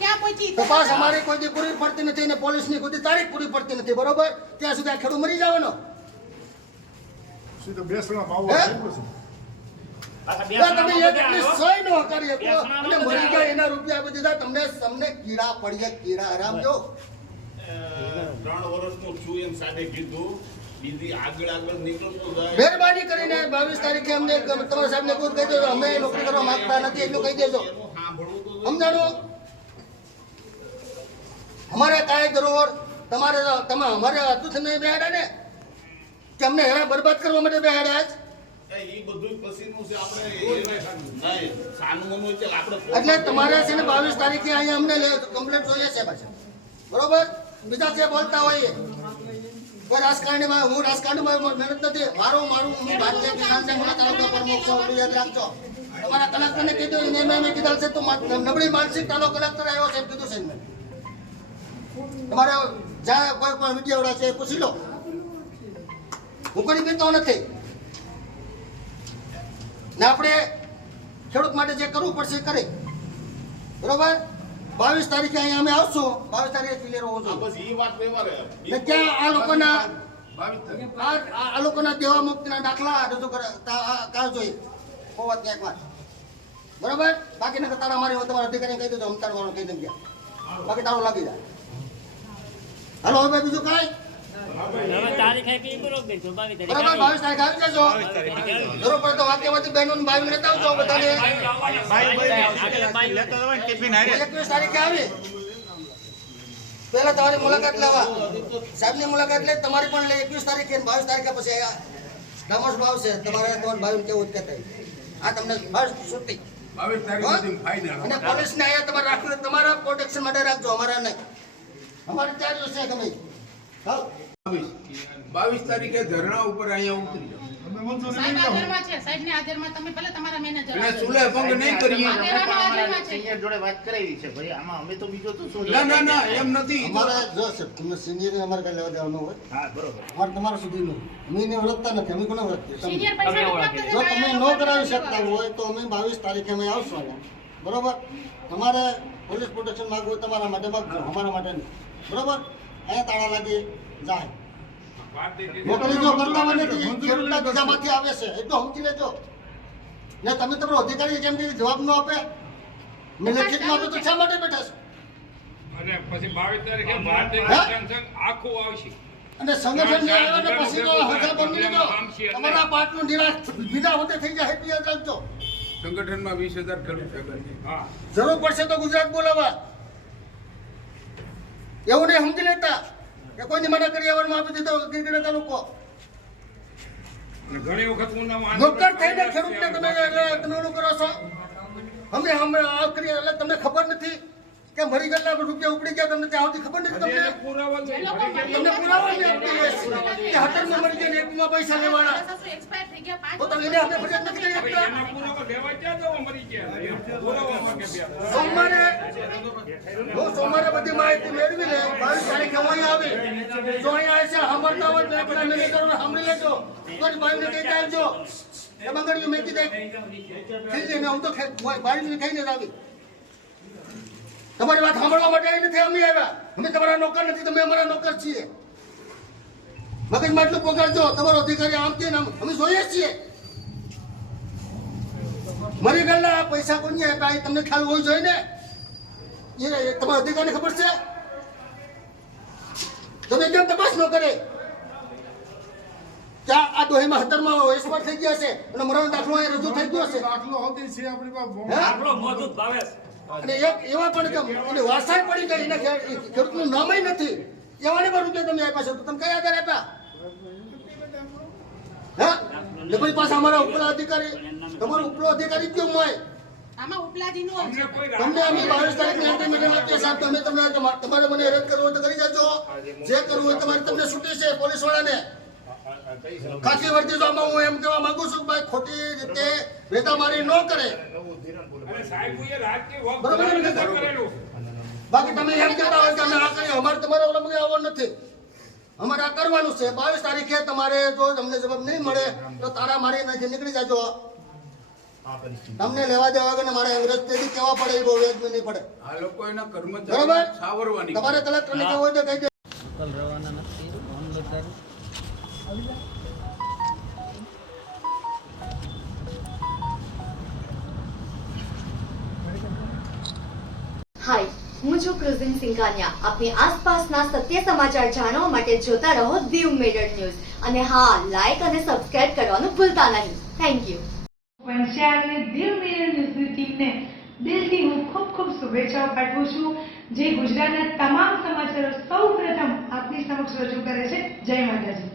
ક્યાં પહોંચી તપાસ અમારી કોઈ દી પૂરી પડતી નથી ને પોલીસની કોઈ દી તારીખ પૂરી પડતી નથી, બરોબર? ત્યાં સુધી આ ખેડૂત મરી જવાનો. સીધો બેસણા ભાવ હે? આપ્યો છે. તમે એકની સહી ન કરી શકો અને મરી ગયા એના રૂપિયા આપી દીધા. તમને કીડા પડ્યા, કીડા આરામ જો. 3 વર્ષનું છું એમ સાહેબે કીધું. બીજી આગળ નીકળતો જાય. મહેરબાની કરીને 22 તારીખે અમને તમારા સાહેબને કોઈ કહી દેજો, અમે નોકરી કરવા માંગતા નથી એટલું કહી દેજો. એનું સાંભળવું તો સમજાણો? અમારે કાંઈ ધરોહર તમે અમારે હતું છે નહીં બેહાડ્યા ને કે અમને હેરા બરબાદ કરવા માટે બેહાડ્યા જ. એ બધું પછીનું છે. આપણે નહીં સાનું છે આપણે એટલે તમારે છે ને 22 તારીખે અહીંયા અમને કમ્પ્લેન્ટ જોઈએ છે પાછા, બરોબર? બીજા જે બોલતા હોઈએ કોઈ રાજકારણીમાં, હું રાજકારણીમાં મહેનત નથી. મારું હું ભારતીય કિસાન સંઘના તાલુકા પ્રમુખ છું, એટલું યાદ રાખજો. તમારા કલેક્ટરને કીધું એને મેં કીધું છે તો નબળી માનસિકતાનો કલેક્ટર આવ્યો છે એમ કીધું છે મેં. તમારે જ્યાં કોઈ મીડિયાવાળા છે એ પૂછી લો. હું કોઈ પીતો નથી ને આપણે ખેડૂત માટે જે કરવું પડશે એ કરે, બરોબર? 22 તારીખે અહીંયા અમે આવશું. 22 તારીખે ક્લિયર હોવું જોઈએ. બસ એ વાત વ્યવહારે ને ક્યાં આ લોકોના દેવા મુક્તિના દાખલા રજૂ કરવા જોઈએ હોવા ક્યાંક વાત, બરોબર? બાકી નકર તાળા મારી તમારા અધિકારીને કહી દેજો, અમતાડવાનું કહી દેજો, બાકી તાળું લાગી જાય. હાલો હવે બીજું કાંઈ તારીખ આપી બરોબર છે, 22 બરોબર? 22 તારીખે આવી જજો. જરૂર પડે તો વાક્યવતી બહેનોને ભાઈને લેતા આવજો બધાને. 21 તારીખે આવી પહેલા તમારી મુલાકાત લેવા, સાહેબની મુલાકાત લે, તમારી પણ લે 21 તારીખે. 22 તારીખે પછી ડામોસ ભાવ છે તમારે, તમારા ભાઈ કેવું જ કહેતા આ તમને બસ છૂટી. 22 તારીખે ફાઇનલ. અને પોલીસને અહીંયા તમારે રાખવું, તમારા પ્રોટેક્શન માટે રાખજો, અમારે નહીં. અમારે ચાર્જ છે ગમે. હા 22 તારીખે ધરણા ઉપર અહીંયા ઉતરી જાઓ. અમે મંજૂરી સાહેબ નહીં આપો. હાજરમાં છે, સાહેબની હાજરમાં તમે ભલે તમારા મેનેજર એટલે સુલે ભંગ નહીં કરીએ. હાજરમાં છે. જોડે વાત કરાવી છે ભાઈ, આમાં અમે તો બીજો તો શું ના એમ નથી. અમારે જો છે તમને સિનિયર અમારે કઈ લેવા દેવાનું હોય, હા બરોબર. અમારે તમારા સુધીનું અમે એને ઓળખતા નથી, અમે કોને ઓળખીએ? તમને. સિનિયર પૈસા ઉપલબ્ધ છે, જો તમે ન સાહેબ. કરાવી શકતા હોય તો અમે 22 તારીખે અમે આવશું અહીંયા, બરોબર? તમારે પોલીસ પ્રોટેક્શન માગવું હોય તમારા માટે માગજો, અમારા માટે નહીં, બરોબર? અહીંયા તાળા લાગી જાય. નોકરી જો કરતા હોય નથી, ખેડૂતના ખિસ્સામાંથી આવે છે એટલું સમજી લેજો. ને તમે તમારો અધિકારી કેમ કે જવાબ ન આપે, મેં લેખિતમાં આપે તો શા માટે બેઠા છો? અને પછી 22 તારીખે ભારતીય હે? કિસાન સંઘ આખું આવશે. અને સંગઠન જે આવે ને પછી તો હજા બની લેજો. તમારા પાટનું નિરાશ વિના હોતે થઈ જાય એટલું યાદ રાખજો. સંગઠનમાં 20,000 ખેડૂત ભેગા છે. હા જરૂર પડશે તો ગુજરાત બોલાવા, એવું નહીં સમજી લેતા કે કોઈની માટે કરિયાવરમાં આપી દીધો ગીરગઢ તાલુકો. અને ઘણી વખત હું નોકર થઈને ખેડૂતને તમે ઓલું કરો છો. અમે આ કરીએ એટલે તમને ખબર નથી કે મરી ગયેલા રૂપિયા ઉપડી ગયા, તમને ત્યાં સુધી ખબર નથી. તમને પુરાવા એ લોકો મરી તમને પુરાવા નહીં આપતી હોય કે હતરમાં મરી ગયા ને એકમાં પૈસા લેવાના, સાસુ expire થઈ ગયા, 5 તો તમે એને આપણે ફરિયાદ નથી કરી શકતા. એના પુરાવા લેવા ક્યાં જવા મરી ગયા પુરાવા માંગે બે સોમવારે બધી માહિતી મેળવી લે. 22 તારીખે હું અહીંયા આવી, જો અહીંયા છે સાંભળતા હોય તો એકલા મેનેજરોને સાંભળી લેજો, કોઈ ભાઈને કહેતા આવજો એ બંગડીઓ મેકી દે થઈ જઈને. હું તો બારીની થઈને જ આવી, તમારી વાત સાંભળવા માટે આવી નથી અમે આવ્યા. અમે તમારા નોકર નથી, તમે અમારા નોકર છીએ. મગજમાં એટલું પકડજો, તમારો અધિકારી આમ કે આમ અમે જોઈએ છીએ. મરી ગયેલા પૈસા કોની આપ્યા એ તમને ખ્યાલ હોવો જોઈએ ને. એ તમારા અધિકારીને ખબર છે? તમે કેમ તપાસ ન કરે? ત્યાં આ ડોહીમાં 17માં એક્સપાયર થઈ ગયા છે અને મરણનો દાખલો અહીં રજૂ થઈ ગયો છે. દાખલો હોતી છે આપણી પાસે. હે? આપણો મોજૂદ ભાવે અને એક એવા પણ કે એને વારસાઈ પડી ગઈ, એના ખેડૂતનું નામય નથી, એવાને પણ રૂપિયા તમે આપ્યા છો, તો તમે કયા આધારે આપ્યા? હા, ને પછી પાછા અમારા ઉપલા અધિકારી, તમારો ઉપલો અધિકારી કેમ હોય? આમાં ઉપલાજીનું હોય છે. તમને અમે 22 તારીખની અલ્ટિમેટમ આપીએ સાહેબ, તમે તમારે મને હેરાન કરવું હોય તો કરી જાજો, જે કરવું હોય તમારે તમને છૂટી છે પોલીસ વાળાને. ખાખી વર્દી જો આમાં હું એમ કહેવા માંગુ છું કે ભાઈ ખોટી રીતે વેતામારી ન કરે, અને સાહેબોએ રાજકીય વખત બરોબર ને? કરેલું. બાકી તમે એમ કહેતા હોય કે અમે આ કરીએ, અમારે તમારે ઓલા બધે આવવાનું નથી, અમારે આ કરવાનું છે. 22 તારીખે તમારે જો તમને જવાબ નહીં મળે તો તારા મારી નીકળી જાજો. આ પરિસ્થિતિ તમને લેવા દેવા વગર મારે અંગ્રેજ તેથી કેવા પડે એ બહુ વ્યાજબી નહીં પડે. આ લોકો એના બરોબર? કર્મચારી સાવરવાની તમારે કલેક્ટરને કહેવું હોય તો કહી દે. હાય, હું છું ક્રુઝિન સિંઘાનિયા. આપની આસપાસના સત્ય સમાચાર જાણવા માટે જોતા રહો દીવ મિરર ન્યૂઝ અને હા, લાઈક અને સબસ્ક્રાઇબ કરવાનું ભૂલતા નહીં. Thank you. પંચાયતને દીવ મિરર ન્યૂઝની ટીમને દિલથી હું ખૂબ ખૂબ શુભેચ્છાઓ પાઠવું છું, જે ગુજરાતના તમામ સમાચારો સૌ પ્રથમ આપની સમક્ષ રજૂ કરે છે. જય માતાજી.